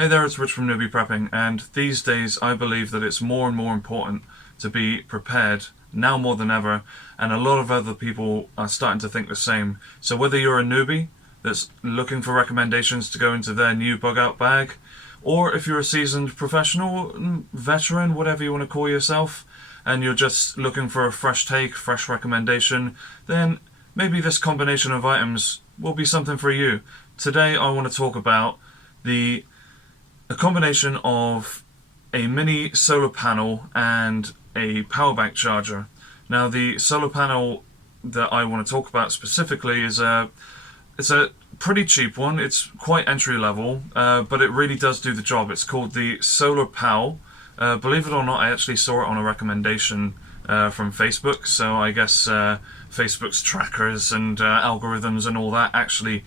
Hey there, it's Rich from Newbie Prepping, and these days I believe that it's more and more important to be prepared, now more than ever, and a lot of other people are starting to think the same. So whether you're a newbie that's looking for recommendations to go into their new bug out bag, or if you're a seasoned professional, veteran, whatever you want to call yourself, and you're just looking for a fresh take, fresh recommendation, then maybe this combination of items will be something for you. Today I want to talk about a combination of a mini solar panel and a power bank charger. Now the solar panel that I want to talk about specifically is it's a pretty cheap one. It's quite entry level, but it really does do the job. It's called the Solar Pal. Believe it or not, I actually saw it on a recommendation from Facebook, so I guess Facebook's trackers and algorithms and all that actually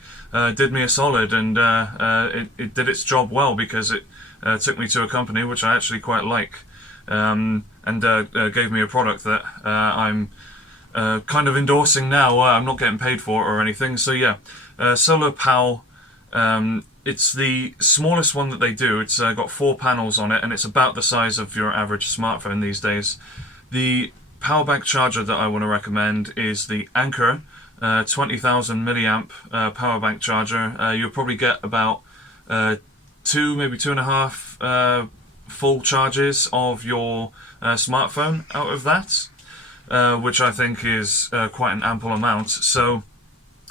did me a solid, and it did its job well, because it took me to a company which I actually quite like, and gave me a product that I'm kind of endorsing now. I'm not getting paid for it or anything, so yeah. Solar Pal, it's the smallest one that they do. It's got 4 panels on it, and it's about the size of your average smartphone these days. The power bank charger that I want to recommend is the Anker 20,000 milliamp power bank charger. You'll probably get about 2, maybe 2.5 full charges of your smartphone out of that, which I think is quite an ample amount. So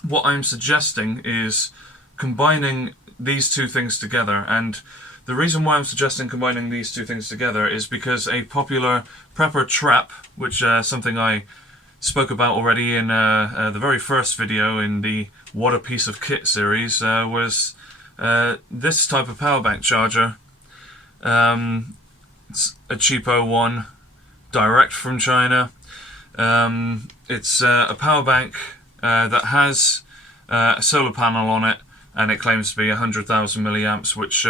what I'm suggesting is combining these two things together, and the reason why I'm suggesting combining these two things together is because a popular prepper trap, which something I spoke about already in the very first video in the What a Piece of Kit series, was this type of power bank charger. It's a cheapo one, direct from China. It's a power bank that has a solar panel on it, and it claims to be 100,000 milliamps, which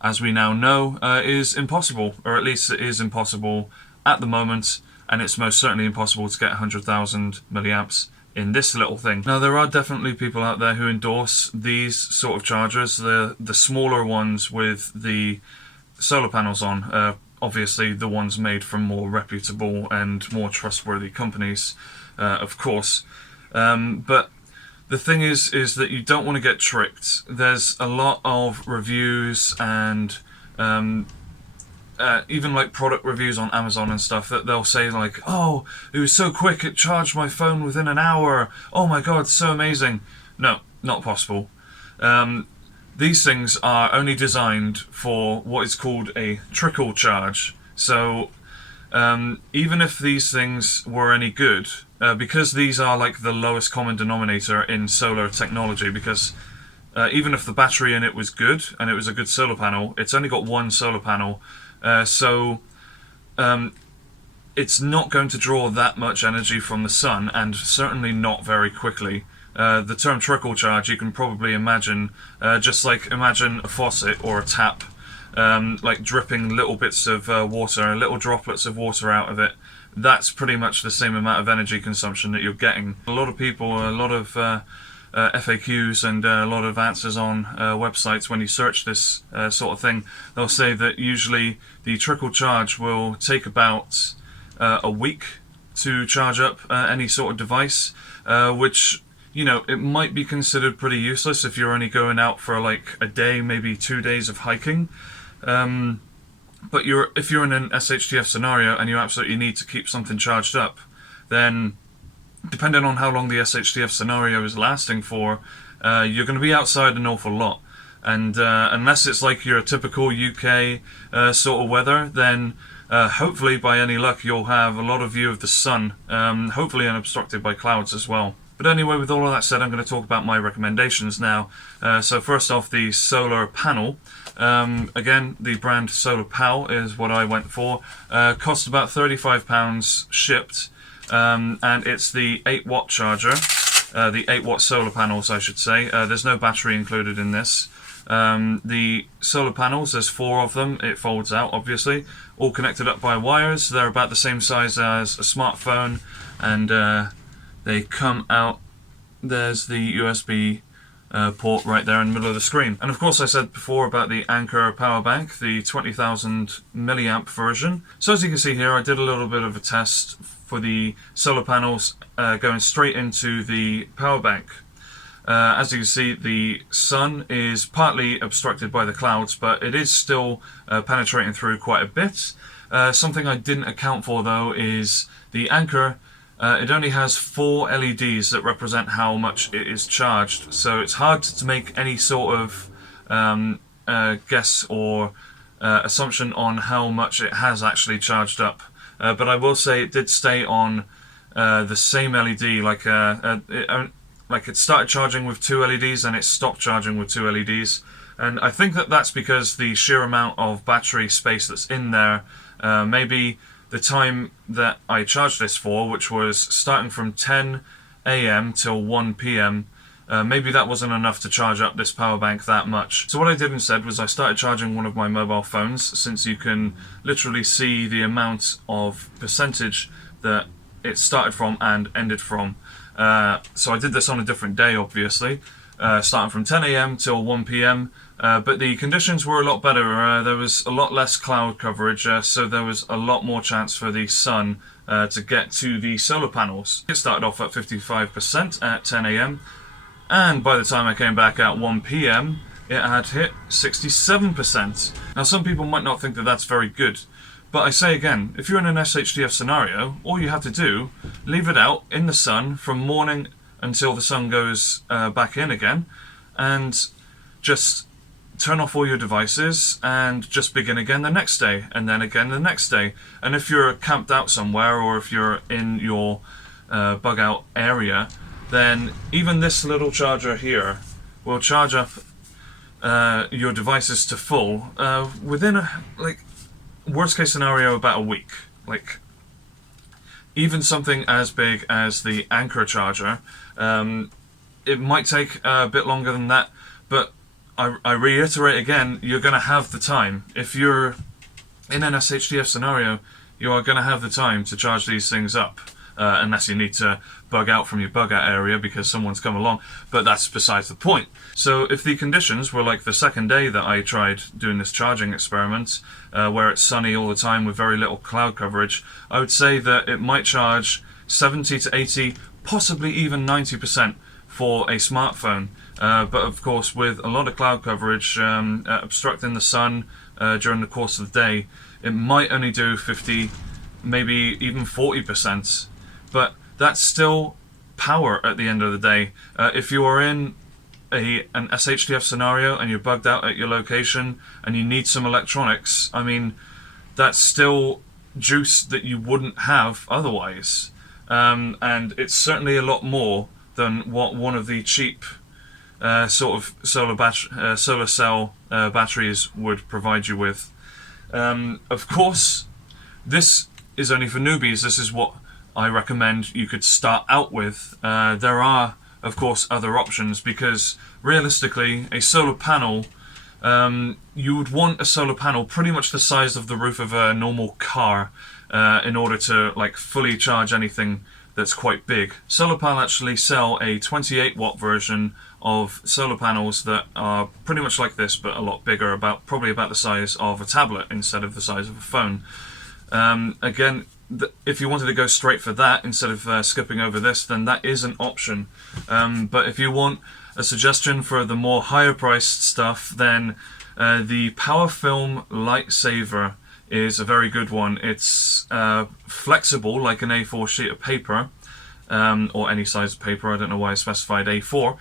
as we now know is impossible, or at least it is impossible at the moment, and it's most certainly impossible to get 100,000 milliamps in this little thing. Now there are definitely people out there who endorse these sort of chargers, the smaller ones with the solar panels on, obviously the ones made from more reputable and more trustworthy companies, of course. But the thing is that you don't want to get tricked. There's a lot of reviews and even like product reviews on Amazon and stuff that they'll say like, oh, it was so quick, it charged my phone within an hour. Oh my god, so amazing. No, not possible. These things are only designed for what is called a trickle charge. So even if these things were any good, because these are like the lowest common denominator in solar technology, because even if the battery in it was good and it was a good solar panel, it's only got one solar panel, so it's not going to draw that much energy from the sun, and certainly not very quickly. The term trickle charge, you can probably imagine, just like imagine a faucet or a tap, like dripping little bits of water, little droplets of water out of it. That's pretty much the same amount of energy consumption that you're getting. A lot of people, a lot of FAQs and a lot of answers on websites, when you search this sort of thing, they'll say that usually the trickle charge will take about a week to charge up any sort of device, which, you know, it might be considered pretty useless if you're only going out for like a day, maybe 2 days of hiking. But if you're in an SHTF scenario and you absolutely need to keep something charged up, then depending on how long the SHTF scenario is lasting for, you're going to be outside an awful lot. And unless it's like your typical UK sort of weather, then hopefully by any luck you'll have a lot of view of the sun, hopefully unobstructed by clouds as well. But anyway, with all of that said, I'm going to talk about my recommendations now. So first off, the solar panel. Again, the brand Solar Pal is what I went for. Cost about £35 shipped, and it's the 8-watt charger, the 8-watt solar panels, I should say. There's no battery included in this. The solar panels, there's 4 of them. It folds out, obviously, all connected up by wires. They're about the same size as a smartphone, and they come out. There's the USB port right there in the middle of the screen. And of course I said before about the Anker power bank, the 20,000 milliamp version. So as you can see here, I did a little bit of a test for the solar panels going straight into the power bank. As you can see, the sun is partly obstructed by the clouds, but it is still penetrating through quite a bit. Something I didn't account for though is the Anker. It only has 4 LEDs that represent how much it is charged, so it's hard to make any sort of guess or assumption on how much it has actually charged up. But I will say it did stay on the same LED, like it started charging with 2 LEDs and it stopped charging with 2 LEDs. And I think that that's because the sheer amount of battery space that's in there, maybe the time that I charged this for, which was starting from 10 AM till 1 PM, maybe that wasn't enough to charge up this power bank that much. So what I did instead was I started charging one of my mobile phones, since you can literally see the amount of percentage that it started from and ended from. So I did this on a different day, obviously, starting from 10 AM till 1 PM. But the conditions were a lot better. There was a lot less cloud coverage, so there was a lot more chance for the sun to get to the solar panels. It started off at 55% at 10 AM, and by the time I came back at 1 PM, it had hit 67%. Now some people might not think that that's very good, but I say again, if you're in an SHTF scenario, all you have to do, leave it out in the sun from morning until the sun goes back in again, and just turn off all your devices and just begin again the next day, and then again the next day. And if you're camped out somewhere, or if you're in your bug out area, then even this little charger here will charge up your devices to full within worst case scenario about a week. Like even something as big as the Anker charger, it might take a bit longer than that, but I reiterate again, you're going to have the time. If you're in an SHTF scenario, you are going to have the time to charge these things up, unless you need to bug out from your bug out area because someone's come along, but that's besides the point. So if the conditions were like the second day that I tried doing this charging experiment, where it's sunny all the time with very little cloud coverage, I would say that it might charge 70 to 80, possibly even 90% for a smartphone. But of course, with a lot of cloud coverage obstructing the sun during the course of the day, it might only do 50, maybe even 40%. But that's still power at the end of the day. If you are in an SHTF scenario and you're bugged out at your location and you need some electronics, I mean, that's still juice that you wouldn't have otherwise. And it's certainly a lot more than what one of the cheap sort of solar cell batteries would provide you with. Of course, this is only for newbies. This is what I recommend you could start out with. There are, of course, other options, because realistically, a solar panel, you would want a solar panel pretty much the size of the roof of a normal car in order to fully charge anything that's quite big. SolarPal actually sell a 28 watt version of solar panels that are pretty much like this, but a lot bigger, probably about the size of a tablet instead of the size of a phone. Again, if you wanted to go straight for that instead of skipping over this, then that is an option. But if you want a suggestion for the more higher priced stuff, then the PowerFilm Lightsaver is a very good one. It's flexible like an A4 sheet of paper, or any size of paper. I don't know why I specified A4.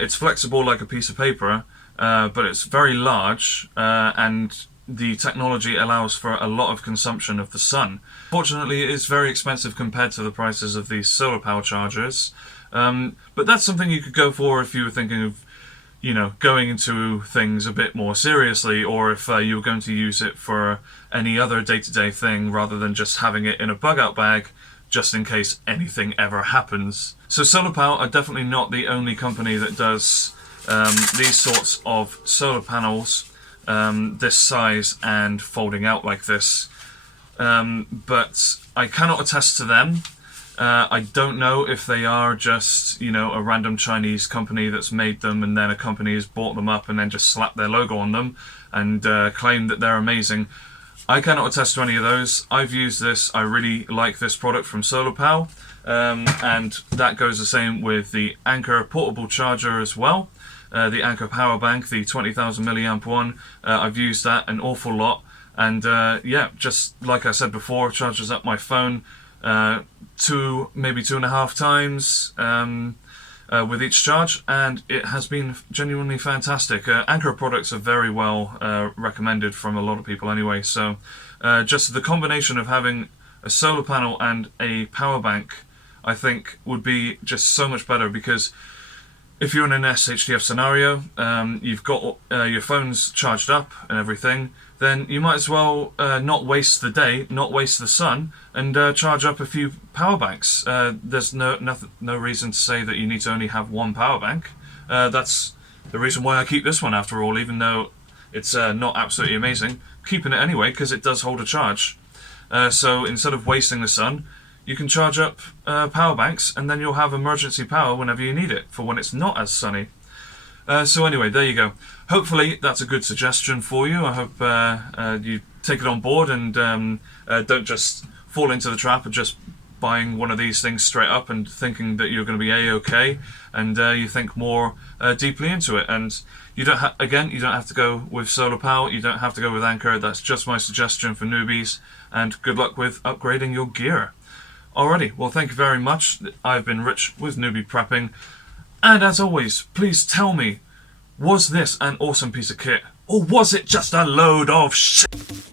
It's flexible like a piece of paper, but it's very large, and the technology allows for a lot of consumption of the sun. Fortunately, it is very expensive compared to the prices of these solar power chargers, but that's something you could go for if you were thinking of, going into things a bit more seriously, or if you were going to use it for any other day-to-day thing rather than just having it in a bug-out bag just in case anything ever happens. So SolarPal are definitely not the only company that does these sorts of solar panels this size and folding out like this, but I cannot attest to them. I don't know if they are just, you know, a random Chinese company that's made them and then a company has bought them up and then just slapped their logo on them and claimed that they're amazing. I cannot attest to any of those. I've used this. I really like this product from SolarPal, and that goes the same with the Anker portable charger as well. The Anker power bank, the 20,000 milliamp one. I've used that an awful lot, and yeah, just like I said before, charges up my phone maybe 2.5 times with each charge, and it has been genuinely fantastic. Anker products are very well recommended from a lot of people anyway, so just the combination of having a solar panel and a power bank, I think, would be just so much better, because if you're in an SHTF scenario, you've got your phone's charged up and everything, then you might as well not waste the day, not waste the sun, and charge up a few power banks. There's no reason to say that you need to only have one power bank. That's the reason why I keep this one, after all, even though it's not absolutely amazing. Keeping it anyway, because it does hold a charge. So instead of wasting the sun, you can charge up power banks, and then you'll have emergency power whenever you need it, for when it's not as sunny. So anyway, there you go. Hopefully that's a good suggestion for you. I hope you take it on board and don't just fall into the trap of just buying one of these things straight up and thinking that you're going to be A-okay, and you think more deeply into it. And you don't you don't have to go with SolarPal, you don't have to go with Anker. That's just my suggestion for newbies, and good luck with upgrading your gear. Alrighty, well, thank you very much. I've been Rich with Newbie Prepping, and as always, please tell me, was this an awesome piece of kit, or was it just a load of shit?